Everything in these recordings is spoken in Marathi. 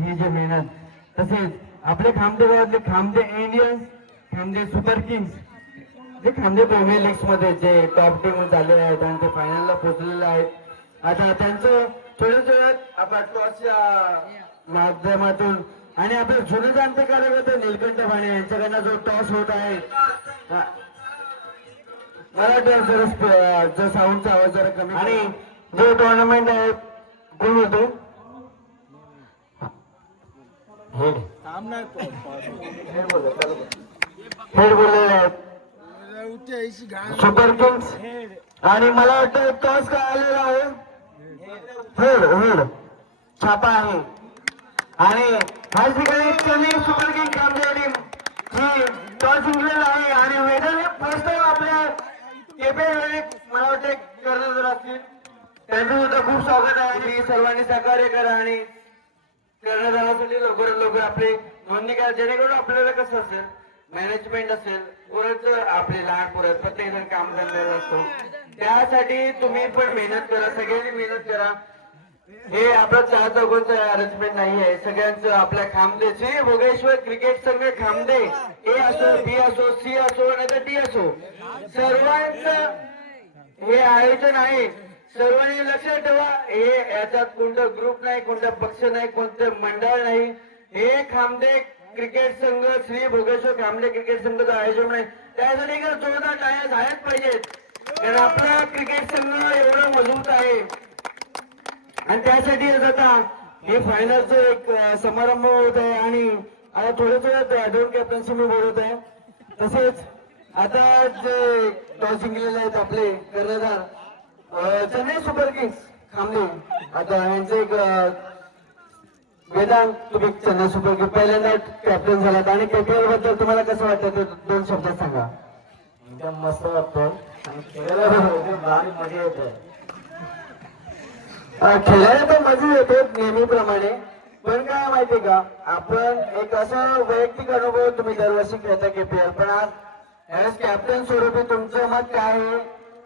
ही जी मेहनत, तसेच आपले खामदे गावातले खामदे इंडियन्स, खामदे सुपर किंग्स, जे खामदे प्रीमियर लीग्स मध्ये जे टॉप टीम झालेले आहेत आणि ते फायनलला पोहोचलेले आहेत. आता त्यांचं थोड्याच वेळात आपण टॉसच्या माध्यमातून आणि आपले जुने जाणते कार्यकर्ते निलकंठ भाणे यांच्याकडनं जो टॉस होत आहे, मला जर साऊंडचा आवाज जरा कमी, आणि जो टुर्नामेंट आहे कोण होतो हेड बोललेले आहेत सुपर किंग्स, आणि मला वाटतं टॉस काय आलेला आहे, हेड हेड छापा आहे. आणि ह्याच ठिकाणी चेन्नई सुपर किंग खामदे टीम ही टॉस जिंकलेला आहे आणि वेदाने फर्स्ट टाइम आपल्या केपे मला वाटते कर्णधार असतील, त्यांचं सुद्धा खूप स्वागत आहे. आणि सर्वांनी सहकार्य करा आणि कर्णधारासाठी लवकरात लवकर आपली नोंदणी करा, जेणेकरून आपल्याला कसं असेल, मॅनेजमेंट असेल, पोरांचं आपले लहान पोरं प्रत्येक जण काम करणारा असतो, त्यासाठी तुम्ही पण मेहनत करा, सगळ्यांनी मेहनत करा. हे आपलं 4 चौघांचं अरेंजमेंट नाही आहे, सगळ्यांचं आपल्या खामदे श्री भोगेश्वर क्रिकेट संघ खामदे ए असो, बी असो, सी असो नाही तर डी असो, सर्वांचं हे आयोजन आहे. सर्वांनी लक्षात ठेवा, हे याच्यात कोणता ग्रुप नाही, कोणता पक्ष नाही, कोणतं मंडळ नाही, हे खामदे क्रिकेट संघ श्री भोगेश्वर खामदे क्रिकेट संघाचं आयोजन आहे. त्यासाठी जोरदार टाळ्या झाल्याच पाहिजेत, कारण आपला क्रिकेट संघ एवढा मजबूत आहे. आणि त्यासाठी आता हे फायनलचं एक समारंभ होत आहे आणि आता थोड्याच वेळात दोन कॅप्टन्सी मी बोलत आहे. तसेच आता जे टॉस जिंकलेले आहेत आपले कर्णधार चेन्नई सुपर किंग्स खामदे, आता यांचं एक वेदांत, तुम्ही चेन्नई सुपर किंग्स पहिल्यांदा कॅप्टन झालात आणि केपीएल बद्दल तुम्हाला कसं वाटतं ते 2 शब्दात सांगा. एकदम मस्त वाटतं आणि खेळायला मजा येते. खेळायला तर मजा येते नेहमीप्रमाणे, पण काय माहितीये का, आपण एक असा वैयक्तिक अनुभव तुम्ही दरवर्षी खेळता केपीएल, पण आज कॅप्टन स्वरूपी तुमचं मत काय आहे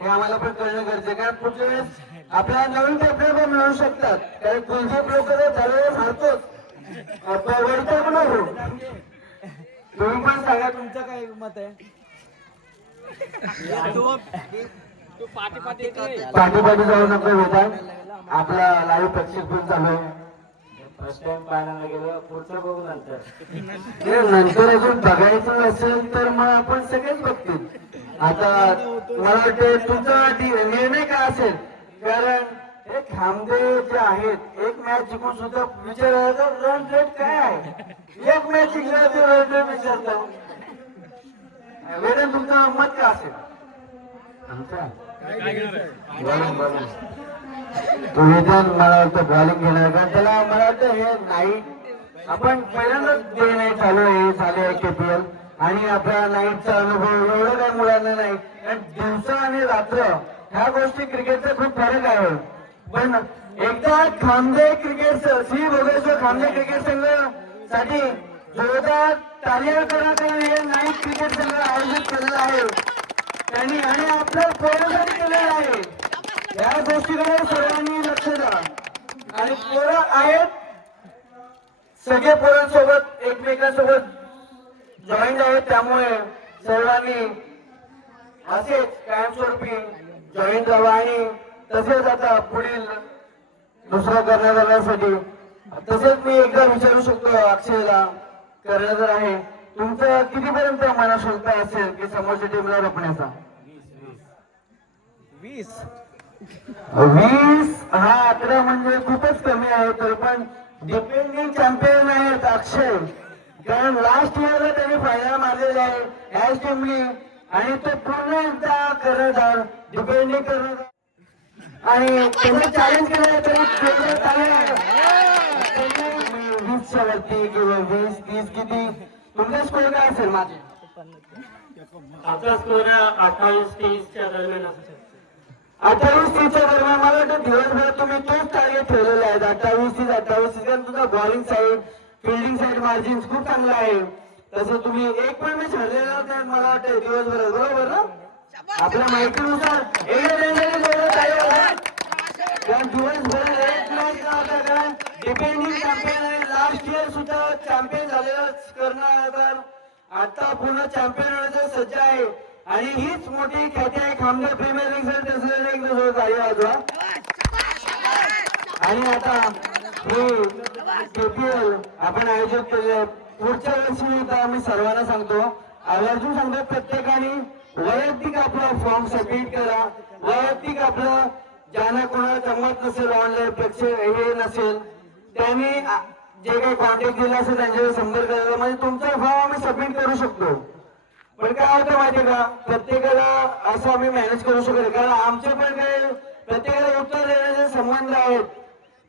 हे आम्हाला पण कळणं गरजेचं, कारण पुढच्या वेळेस आपल्याला नवीन कॅप्टन पण मिळू शकतात, कारण कुलदीप लोक दरवेळेस हारतोच, तुम्ही पण सांगा तुमचं काय मत आहे. पाठी जाऊ नको वेदांत, आपला लाईव्ह प्रक्षेप पण चालू आहे. फर्स्ट टाइम पाहायला गेलं, पुढचं बघू नंतर. नंतर अजून बघायचं असेल तर मग आपण सगळेच बघतील. आता मला वाटते तुमचा निर्णय काय असेल, कारण हे खामदे जे आहेत एक मॅच जिंकून सुद्धा विचारायचा रन रेट काय आहे, एक मॅच जिंकण्याचे रन रेट विचारतो. वेदन तुमचं मत काय असेल. आमचा वेदन मला वाटतं बॉलिंग घेणार, कारण त्याला मला वाटतं हे नाईट आपण पहिल्यांदाच डे नाईट चालू आहे झाले आहे केपीएल, आणि आपल्या नाईटचा अनुभव एवढं काही मुलांना नाही, कारण दिवसा आणि रात्र ह्या गोष्टी क्रिकेटचा खूप फरक आहे. पण एकदा खामदे क्रिकेट श्री भोगेश्वर खामदे क्रिकेट संघ साठी जोरदार तालिया करा, कारण हे नाईट क्रिकेट संघ आयोजित केलेलं आहे त्यांनी आणि आपल्या पोरांसाठी केलेलं आहे. या गोष्टीकडे सर्वांनी लक्ष द्या. आणि पोरं आहेत, सगळे पोरांसोबत एकमेकांसोबत जॉईंट आहेत, त्यामुळे सर्वांनी असेच कायमस्वरूपी जॉईंट राहावं. आणि तसेच आता पुढील दुसरा कर्णधारासाठी तसेच मी एकदा विचारू शकतो अक्षयला, कर्णधार आहे, तुमचं कितीपर्यंत मनाशुल्क असेल की समोरच्या टीमला रोखण्याचा. 20 हा आकडा म्हणजे खूपच कमी आहे, तर पण डिपेंडिंग चॅम्पियन आहेत अक्षय, कारण लास्ट इयरला त्यांनी फायनल मारलेला आहे ह्याच टीमनी, आणि तो पूर्ण एकदा कर्णधार डिपेंडिंग कर्णधार आणि त्यांनी चॅलेंज केलं तरी 20च्या वरती किंवा 20-30 किती तुमचा स्कोर काय असेल. माझे आपला स्कोर 28-30च्या दरम्यान असेल. 28-30च्या दरम्यान. मला वाटतं दिवसभरात तुम्ही तोच टार्गेट ठेवलेले आहेत 28-30, कारण तुमचा bowling side fielding side margin खूप चांगला आहे. तसं तुम्ही एक पण मॅच हरलेला नाही मला वाटतं दिवसभरात, बरोबर ना. आपल्या माहितीनुसार कारण दिवसभरात एक मॅच, कारण डिपेंडिंग चॅम्पियन आहे, लास्ट इयर सुद्धा चॅम्पियन झालेला कर्णधार आता पुन्हा चॅम्पियन होण्याचं सज्ज आहे आणि हीच मोठी ख्याती आहे खामगाव प्रीमियर लीग झाली वाजवा. आणि आता हे KPL आपण आयोजित केले पुढच्या वर्षी आम्ही सर्वांना सांगतो आवर्जून सांगतो प्रत्येकाने वैयक्तिक आपला फॉर्म सबमिट करा. वैयक्तिक आपलं ज्यांना कोणाला जमत नसेल ऑनलाईन प्रेक्षक हे नसेल त्यांनी जे काही कॉन्टॅक्ट दिला असेल त्यांच्याशी संपर्क करायला म्हणजे तुमचा फॉर्म आम्ही सबमिट करू शकतो. पण काय होतं माहितीये का प्रत्येकाला असं आम्ही मॅनेज करू शकतो कारण आमचे पण काही प्रत्येकाला उत्तर देण्याचे संबंध आहेत.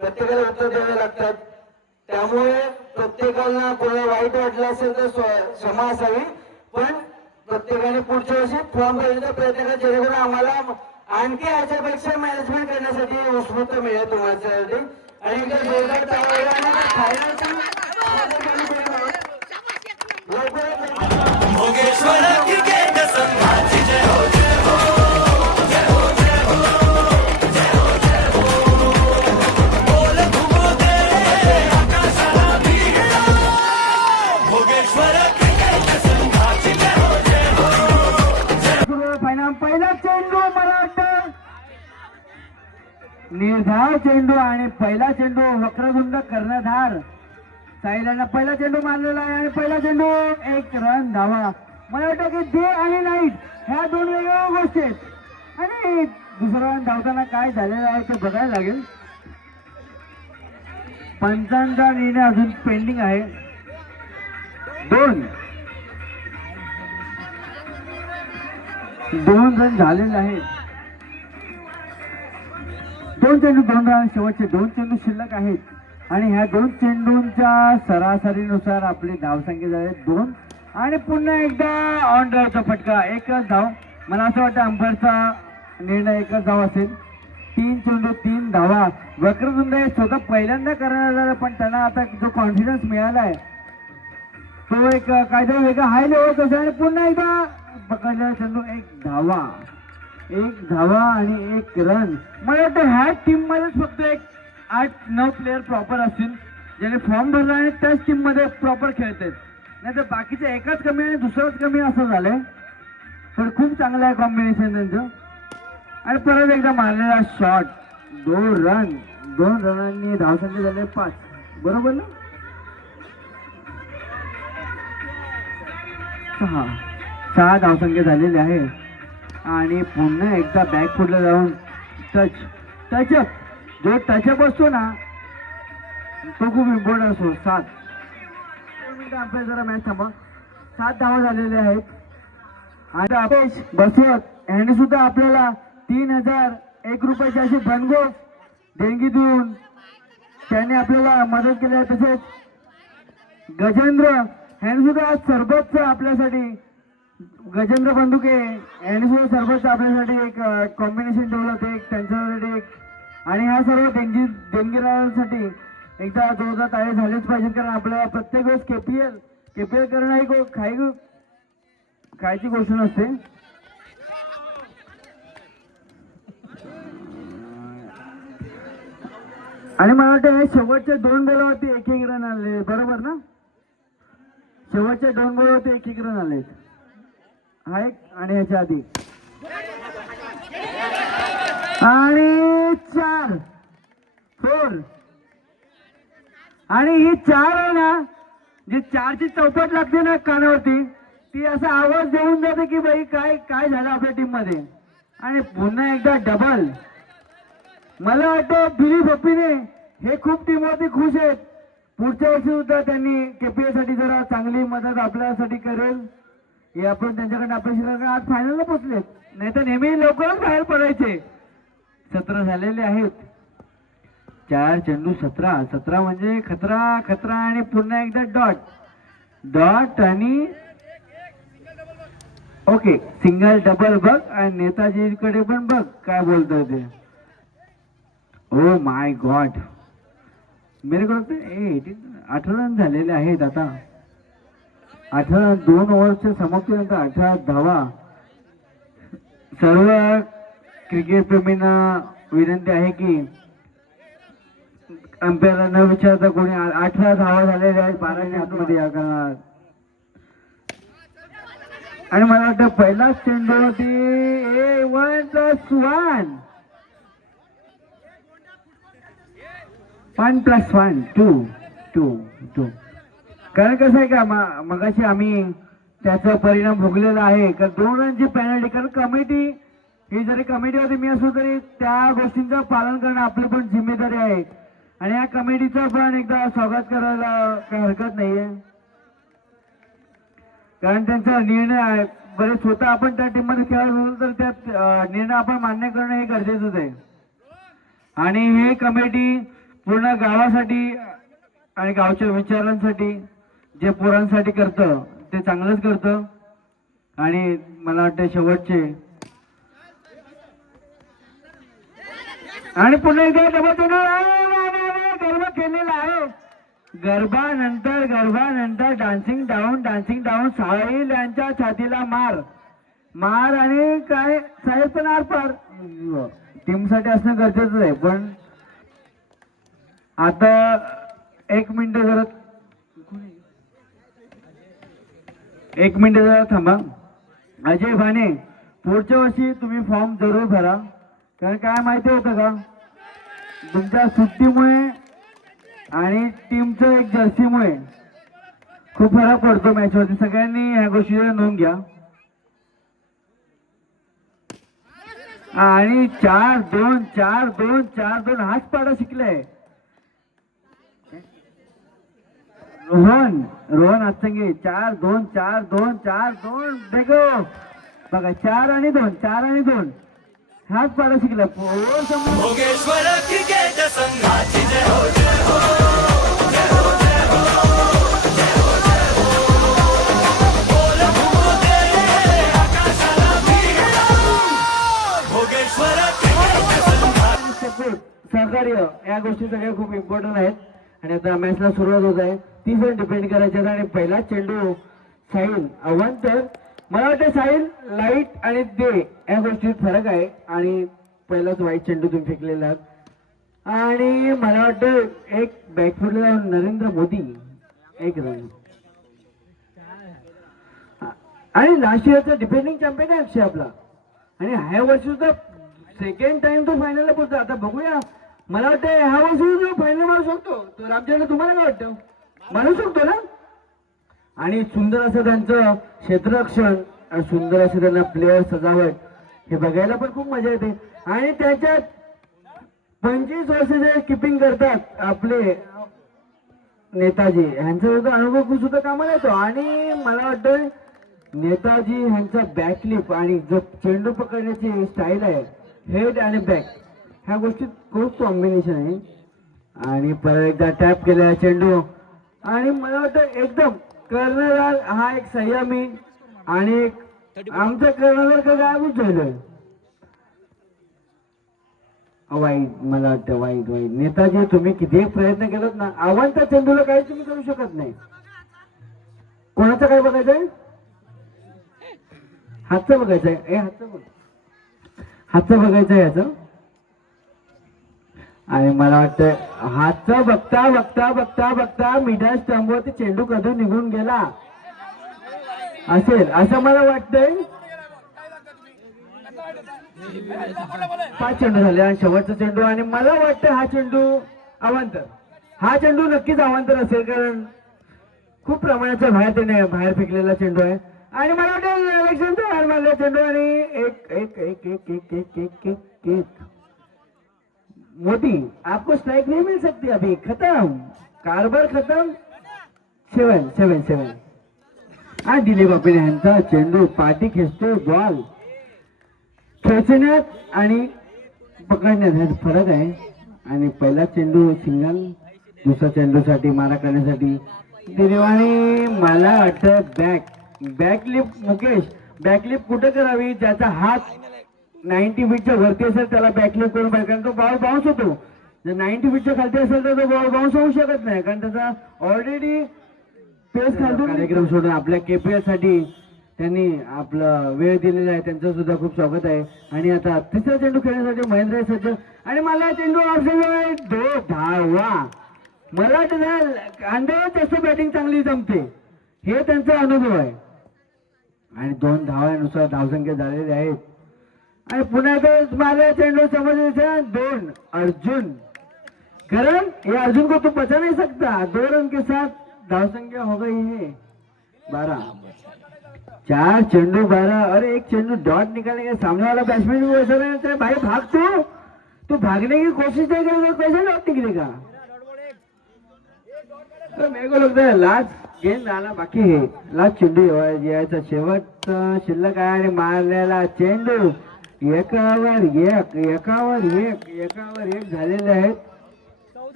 प्रत्येकाला उत्तर द्यावे लागतात. त्यामुळे प्रत्येकाला कोणाला वाईट वाटलं असेल तर क्षमा असावी. पण प्रत्येकाने पुढच्या वर्षी फॉर्म भरण्याचा प्रयत्न करा जेणेकरून आम्हाला आणखी याच्यापेक्षा मॅनेजमेंट करण्यासाठी उत्स्फूर्त मिळेल तुमच्यासाठी. आणि एकदा जोरदार टाळ्या आणि फायनलची भोगेश्वर क्रिकेट संघाची जय हो जय हो जय हो जय हो जय हो जय हो बोल घुमो दे आकाशाला भिडला भोगेश्वर क्रिकेट संघाची जय हो जय हो जय फायनल पहिला चेंडू मला वाटतं निर्धार चेंडू आणि पहिला चेंडू वक्रतुंड कर्णधार साईलांना पहिला चेंडू मारलेला आहे आणि पहिला चेंडू एक रन धावा. मला वाटतं की डे आणि नाईट ह्या दोन वेगवेगळ्या गोष्टी आहेत आणि दुसरा रन धावताना काय झालेलं आहे ते बघायला लागेल. पंचांचा निर्णय अजून पेंडिंग आहे. दोन रन झालेले आहेत. दोन चेंडू 2 रन शेवटचे 2 चेंडू शिल्लक आहेत आणि ह्या 2 चेंडूंच्या सरासरीनुसार आपली धावसंख्या झाली 2 आणि पुन्हा एकदा ऑन ड्राईव्हचा फटका एकच धाव. मला असं वाटतं अंपायरचा निर्णय एकच धाव असेल. 3 चेंडू 3 धावा. वक्रतुंड हे स्वतः पहिल्यांदा करणार झालं पण त्यांना आता जो कॉन्फिडन्स मिळाला आहे तो एक काहीतरी वेगळा हाय लेवल असेल आणि पुन्हा एकदा पकडलेला चेंडू एक धावा आणि 1 रन. मला वाटतं ह्या टीम मध्येच फक्त 8-9 प्लेयर प्रॉपर असतील ज्याने फॉर्म भरला आणि त्याच टीम मध्ये प्रॉपर खेळतात. नाही तर बाकीचे एकाच कमी आणि दुसराच कमी असं झालंय. पण खूप चांगलं आहे कॉम्बिनेशन त्यांचं. आणि परत एकदा मारलेला शॉट 2 रन. 2 रनांनी धावसंख्या झाले 5 बरोबर ना. 6 धावसंख्या झालेली आहे आणि पुन्हा एकदा बॅक फुटला जाऊन टचअप जो टचअप असतो ना तो खूप इम्पॉर्टंट असतो. 7 मिनिटं आपल्या जरा मॅच थांबा. 7 धावा झालेले आहेत आणि अपेश बसवत यांनी सुद्धा आपल्याला 3001 रुपयाची अशी बनगोस देणगी देऊन त्यांनी आपल्याला मदत केली आहे. तसेच गजेंद्र यांनी सुद्धा आज सरबतचं आपल्यासाठी गजेंद्र बंदुके यांनी सुद्धा सरबतचं आपल्यासाठी एक कॉम्बिनेशन ठेवलं ते एक त्यांच्यासाठी एक. आणि ह्या सर्व देणगीदारांसाठी एकदा जोरदार टाळे झालेच पाहिजे कारण आपल्याला प्रत्येक वेळेस केपीएल करणं ही खायची गोष्ट नसते. आणि मला वाटतं हे शेवटच्या 2 बॉलवरती 1-1 रन आले बरोबर ना. शेवटच्या 2 बॉलवरती 1-1 रन आले. हा एक आणि ह्याच्या आधी आणि 4 आणि ही 4 आहे ना जी 4ची चौपट लागते ना कानावरती ती असा आवाज देऊन जाते की बाई काय काय झालं आपल्या टीम मध्ये. आणि पुन्हा एकदा डबल. मला वाटतं दिलीप पप्पीने हे खूप टीमवरती खुश आहेत. पुढच्या वर्षी सुद्धा त्यांनी केपीएल साठी जरा चांगली मदत आपल्यासाठी करेल हे आपण त्यांच्याकडे अपेक्षा. आज फायनलला पोहोचलेत नाही तर नेहमी लवकरच बाहेर पडायचे. 17 झालेले आहेत. 4 चेंडू 17 म्हणजे खतरा आणि पुन्हा एकदा डॉट आणि ओके सिंगल डबल बघ आणि नेताजीकडे पण बघ काय बोलतोय ते. ओ माय गॉड मेरे को लगता है 18 रन झालेले आहेत आता. 18 2 ओव्हरच्या समाप्तीनंतर 18 धावा. सर्व क्रिकेट प्रेमींना विनंती आहे की अंपेअरला न विचारता कोणी 18 धावा झालेल्या आहेत 12च्या आतमध्ये या करणार. आणि मला वाटतं पहिलाच चेंडू होती 1+1 1+1 कारण कसं आहे का मगाशी आम्ही त्याचा परिणाम भोगलेला आहे कारण 2 रनची पेनल्टी. कारण कमिटी ही जरी कमिटीमध्ये मी असो तरी त्या गोष्टींचं पालन करणं आपली पण जिम्मेदारी आहे. आणि या कमिटीचं पण एकदा स्वागत करायला काही हरकत नाहीये कारण त्यांचा निर्णय आहे. बरे स्वतः आपण त्या टीममध्ये खेळत होतो तर त्यात निर्णय आपण मान्य करणं हे गरजेचंच आहे. आणि हे कमिटी पूर्ण गावासाठी आणि गावच्या विचारांसाठी जे पोरांसाठी करतं ते चांगलंच करतं. आणि मला वाटतं शेवटचे आणि पुन्हा एकदा गरबा केलेला आहे. गरबानंतर डान्सिंग डाऊन साहिल यांच्या छातीला मार आणि काय साहेब पण आरपार टीमसाठी असणं गरजेचं आहे. पण आता 1 मिनिट जरा थांबा. अजय भाने पुढच्या वर्षी तुम्ही फॉर्म जरूर भरा कारण काय माहिती होतं का तुमच्या सुट्टीमुळे आणि टीमचं एक जर्सीमुळे खूप फरक पडतो मॅचवरती. सगळ्यांनी ह्या गोष्टीला नोंद घ्या. आणि 4-2 हाच पाडा शिकलाय रोहन आजसंगे. 4-2 देखो बघा 4 आणि 2 हाच पाडा शिकला. भोगेश्वर क्रिकेट संघाची जय हो जय हो जय हो जय हो जय हो जय हो. बोल भूते आकाशाला भिडा. भोगेश्वर क्रिकेट संघाची सहकार्य या गोष्टी सगळ्या खूप इम्पॉर्टंट आहेत. आणि आता मॅचला सुरुवात होत आहे. 30 रन डिपेंड करायचे आहेत. आणि पहिला चेंडू साहिल अवांतर. मला वाटतं साहिल लाईट आणि डे या गोष्टीत फरक आहे. आणि पहिलाच वाईट चेंडू तुम्ही फेकलेला आहात. आणि मला वाटतं एक बॅकफुटला नरेंद्र मोदी 1 रन. आणि लास्ट इयरचा डिफेंडिंग चॅम्पियन आहे अक्षय आपला. आणि ह्या वर्षी सुद्धा सेकंड टाइम तो फायनलला पोहोचला. आता बघूया मला वाटतं ह्या वर्षी जो फायनल मारू शकतो तो रामचंद्र. तुम्हाला काय वाटतं मारू शकतो ना. आणि सुंदर असं त्यांचं क्षेत्ररक्षण सुंदर असं त्यांना प्लेयर सजावट हे बघायला पण खूप मजा येते. आणि त्याच्यात 25 वर्षाचे किपिंग करतात आपले नेताजी ह्यांचा अनुभव सुद्धा कामाला येतो. आणि मला वाटतं नेताजी ह्यांचा बॅकलिप आणि जो चेंडू पकडण्याची स्टाईल आहे हेड आणि बॅक ह्या गोष्टीत खूप कॉम्बिनेशन आहे. आणि परत एकदा टॅप केला चेंडू. आणि मला वाटतं एकदम कर्णधार हा एक संयमी आणि आमचा कर्णधार का गायबच झालोय. वाईट मला वाटतं वाईट नेताजी तुम्ही किती प्रयत्न केलात ना आव्हानच्या चेंडूला काही तुम्ही करू शकत नाही. कोणाचं काय बघायचंय हातचं बघायचंय हातचं बघायचं याचं. आणि मला वाटतं हातचं बघता मिडल स्टंपवरती चेंडू कधी निघून गेला असेल असं मला वाटतंय. 5 चेंडू झाले आणि शेवटचा चेंडू. आणि मला वाटतं हा चेंडू अवांतर. हा चेंडू नक्कीच अवांतर असेल कारण खूप प्रमाणाच्या बाहेर फेकलेला चेंडू आहे. आणि मला वाटतं इलेक्शनचा बाहेर मारला चेंडू. आणि एक मोदी आपको स्ट्राइक नहीं मिल सकती अभी. खत्म कारभार खत्म. 7 आणि दिलीप बापे यांचा चेंडू पाठी खेचतो. बॉल खेचण्यात आणि पकडण्यात फरक आहे. आणि पहिला चेंडू सिंगल दुसऱ्या चेंडूसाठी मारा करण्यासाठी दिलीप. आणि मला वाटतं बॅकलिप मुकेश बॅकलिप कुठे करावी ज्याचा हात 90 फीटच्या वरती असेल त्याला बॅकलिप करून पाहिजे कारण तो बॉल बाउन्स होतो. जर 90 फीटच्या खालती असेल तर तो बॉल बाउन्स होऊ शकत नाही कारण त्याचा ऑलरेडी पेस खालून कार्यक्रम सोडून आपल्या KPL साठी त्यांनी आपला वेळ दिलेला आहे त्यांचं सुद्धा खूप स्वागत आहे. आणि आता तिसरा चेंडू खेळण्यासाठी महेंद्र सज्ज आणि मला चेंडू ऑप्शन धावा. मला अंदाज जास्त बॅटिंग चांगली जमते हे त्यांचा अनुभव आहे. आणि 2 धावांनुसार धावसंख्या झालेली आहेत. आणि पुन्हा एकदा मला चेंडू समजण्याचा 2 अर्जुन करण ये अर्जुन को तो बचा नहीं सकता. 2 रन के साथ धाव संख्या हो गई है 12. 4 चेंडू 12. अरे एक चेंडू डॉट निकालने का सामने वाला बैट्समैन भी वैसा रहता है भाई भाग तू भागने की कोशिश नहीं करेगा कैसे डॉट निकलेगा. तो मेरे को लगता है लास्ट गेंद आना बाकी है. लास्ट चेंडू यायचा शेवट शिल्लक आहे. आणि मारलेला चेंडू एकावर एक झालेले आहेत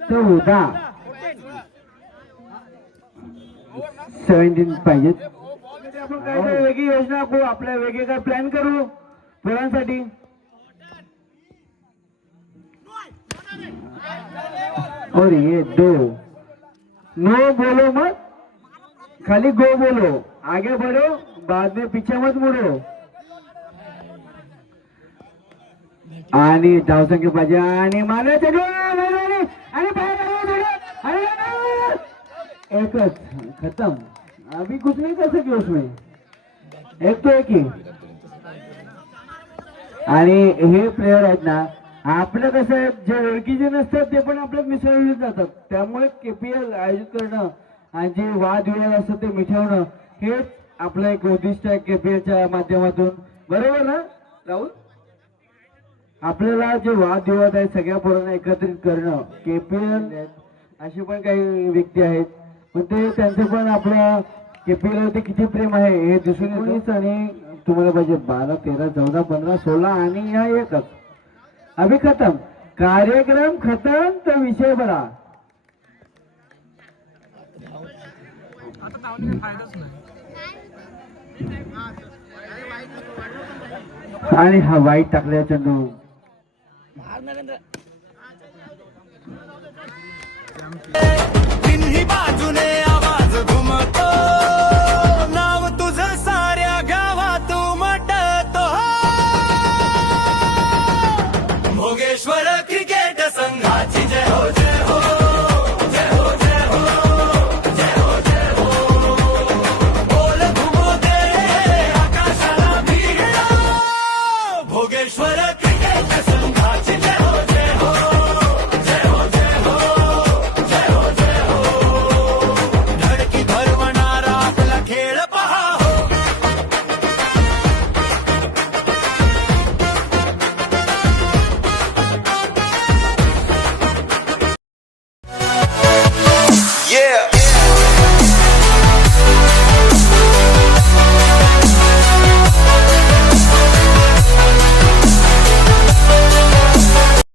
14. 17 पाहिजेत. आपण काय वेगळी योजना आखू आपल्या वेगवेगळा प्लॅन करू पोरांसाठी. और ये 2 नो बोलो मत खाली गो बोलो आगे बढ़ो बाद में पीछे मत मुड़ो. आणि धावसंख्या पाहिजे आणि मारले चेंडू आणि एकच खत्म. अभी कुछ नहीं कर सके उसमें. एक तो एक ही. आणि हे प्लेयर आहेत ना आपलं कसं आहे जे ओळखीचे नसतात ते पण आपल्यात मिसळले जातात. त्यामुळे KPL आयोजित करणं आणि जे वादविवाद असतात ते मिटवणं हेच आपलं एक उद्दिष्ट आहे KPLच्या माध्यमातून. बरोबर ना राहुल. आपल्याला जे वादविवाद आहे सगळ्या पोरांना एकत्रित करणं. KPL असे पण काही व्यक्ती आहेत पण ते त्यांचं पण आपलं KPL वरती किती प्रेम आहे हे दिसून येतं. आणि तुम्हाला पाहिजे 12 13 14 15 16 आणि या एकच. अभी खत्म कार्यक्रम खत्म तर विषय बरा. आणि हा वाईट टाकल्या चेंडू तिन्ही बाजूने